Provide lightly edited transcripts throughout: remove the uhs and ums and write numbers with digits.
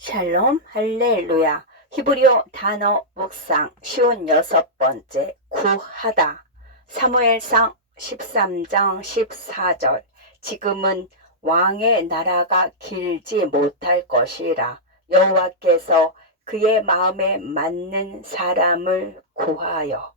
샬롬 할렐루야. 히브리어 단어 묵상 쉬운 6번째 구하다. 사무엘상 13장 14절. 지금은 왕의 나라가 길지 못할 것이라. 여호와께서 그의 마음에 맞는 사람을 구하여.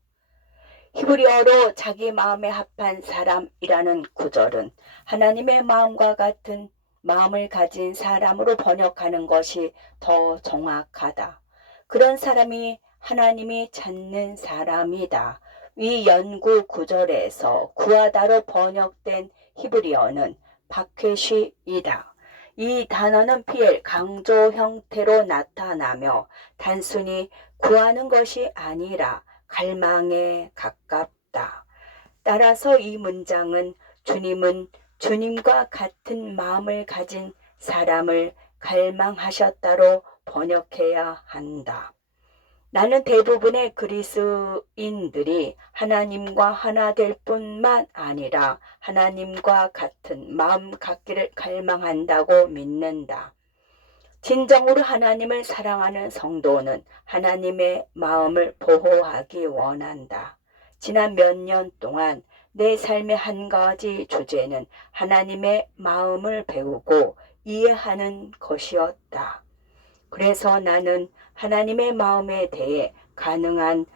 히브리어로 자기 마음에 합한 사람이라는 구절은 하나님의 마음과 같은 마음을 가진 사람으로 번역하는 것이 더 정확하다. 그런 사람이 하나님이 찾는 사람이다. 위 연구 구절에서 구하다로 번역된 히브리어는 바케시이다. 이 단어는 피엘 강조 형태로 나타나며 단순히 구하는 것이 아니라 갈망에 가깝다. 따라서 이 문장은 주님은 주님과 같은 마음을 가진 사람을 갈망하셨다로 번역해야 한다. 나는 대부분의 그리스인들이 하나님과 하나 될 뿐만 아니라 하나님과 같은 마음 갖기를 갈망한다고 믿는다. 진정으로 하나님을 사랑하는 성도는 하나님의 마음을 보호하기 원한다. 지난 몇 년 동안 내 삶의 한 가지 주제는 하나님의 마음을 배우고 이해하는 것이었다. 그래서 나는 하나님의 마음에 대해 가능한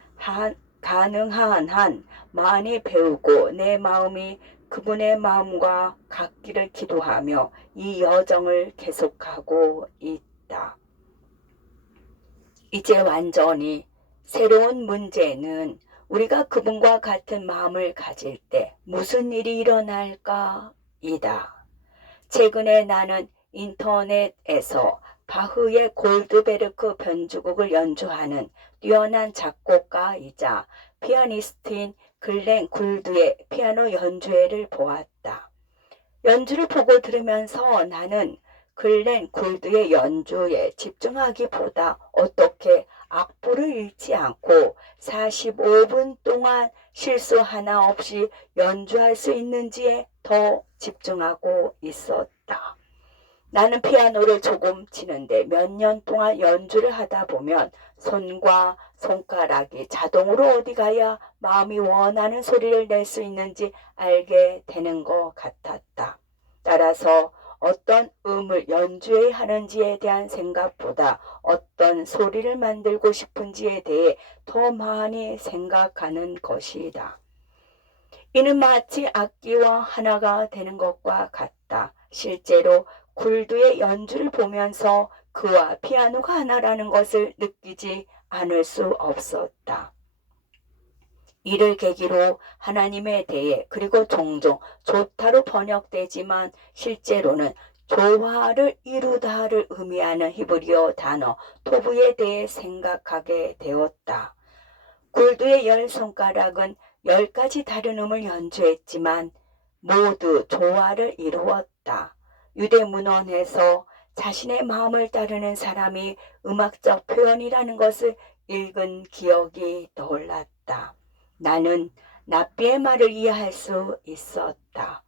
한 많이 배우고 내 마음이 그분의 마음과 같기를 기도하며 이 여정을 계속하고 있다. 이제 완전히 새로운 문제는 우리가 그분과 같은 마음을 가질 때 무슨 일이 일어날까? 이다. 최근에 나는 인터넷에서 바흐의 골드베르크 변주곡을 연주하는 뛰어난 작곡가이자 피아니스트인 글렌 굴드의 피아노 연주회를 보았다. 연주를 보고 들으면서 나는 글렌 굴드의 연주에 집중하기보다 어떻게 악보를 읽지 않고 45분 동안 실수 하나 없이 연주할 수 있는지에 더 집중하고 있었다. 나는 피아노를 조금 치는데 몇 년 동안 연주를 하다 보면 손과 손가락이 자동으로 어디 가야 마음이 원하는 소리를 낼 수 있는지 알게 되는 것 같았다. 따라서 어떤 음을 연주해야 하는지에 대한 생각보다 어떤 소리를 만들고 싶은지에 대해 더 많이 생각하는 것이다. 이는 마치 악기와 하나가 되는 것과 같다. 실제로 굴드의 연주를 보면서 그와 피아노가 하나라는 것을 느끼지 않을 수 없었다. 이를 계기로 하나님에 대해 그리고 종종 좋다로 번역되지만 실제로는 조화를 이루다를 의미하는 히브리어 단어 토브에 대해 생각하게 되었다. 굴드의 10손가락은 10가지 다른 음을 연주했지만 모두 조화를 이루었다. 유대 문헌에서 자신의 마음을 따르는 사람이 음악적 표현이라는 것을 읽은 기억이 떠올랐다. 나는 납비의 말을 이해할 수 있었다.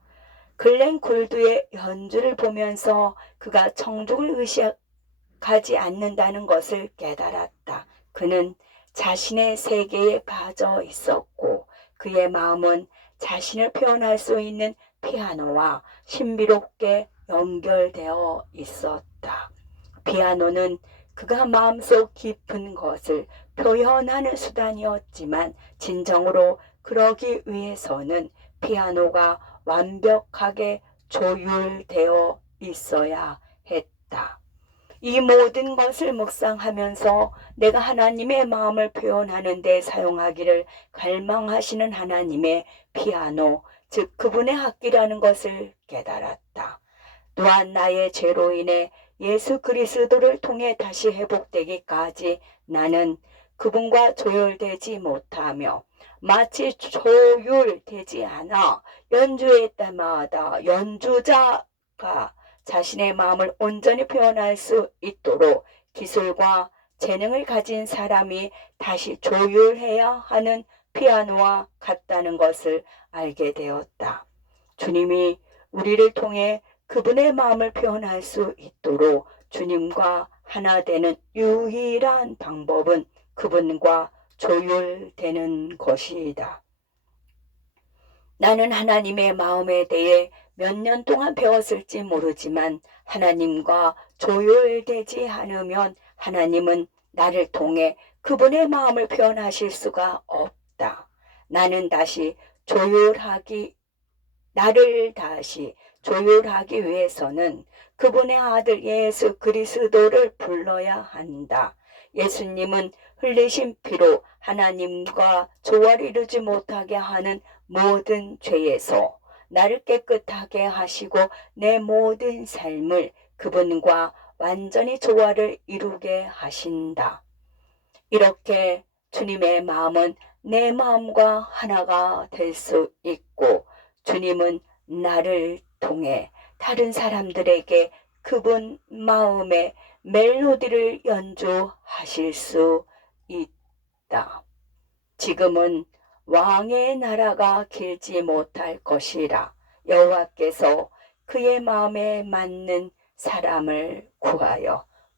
글렌 굴드의 연주를 보면서 그가 청중을 의식하지 않는다는 것을 깨달았다. 그는 자신의 세계에 빠져 있었고 그의 마음은 자신을 표현할 수 있는 피아노와 신비롭게 연결되어 있었다. 피아노는 그가 마음속 깊은 것을 표현하는 수단이었지만 진정으로 그러기 위해서는 피아노가 완벽하게 조율되어 있어야 했다. 이 모든 것을 묵상하면서 내가 하나님의 마음을 표현하는 데 사용하기를 갈망하시는 하나님의 피아노, 즉 그분의 악기라는 것을 깨달았다. 또한 나의 죄로 인해 예수 그리스도를 통해 다시 회복되기까지 나는 그분과 조율되지 못하며 마치 조율되지 않아 연주할 때마다 연주자가 자신의 마음을 온전히 표현할 수 있도록 기술과 재능을 가진 사람이 다시 조율해야 하는 피아노와 같다는 것을 알게 되었다. 주님이 우리를 통해 그분의 마음을 표현할 수 있도록 주님과 하나 되는 유일한 방법은 그분과 조율되는 것이다. 나는 하나님의 마음에 대해 몇 년 동안 배웠을지 모르지만 하나님과 조율되지 않으면 하나님은 나를 통해 그분의 마음을 표현하실 수가 없다. 나를 다시 조율하기 위해서는 그분의 아들 예수 그리스도를 불러야 한다. 예수님은 흘리신 피로 하나님과 조화를 이루지 못하게 하는 모든 죄에서 나를 깨끗하게 하시고 내 모든 삶을 그분과 완전히 조화를 이루게 하신다. 이렇게 주님의 마음은 내 마음과 하나가 될 수 있고 주님은 나를 통해 다른 사람들에게 그분 마음의 멜로디를 연주하실 수 있다. 지금은 왕의 나라가 길지 못할 것이라 여호와께서 그의 마음에 맞는 사람을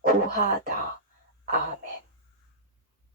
구하다. 아멘.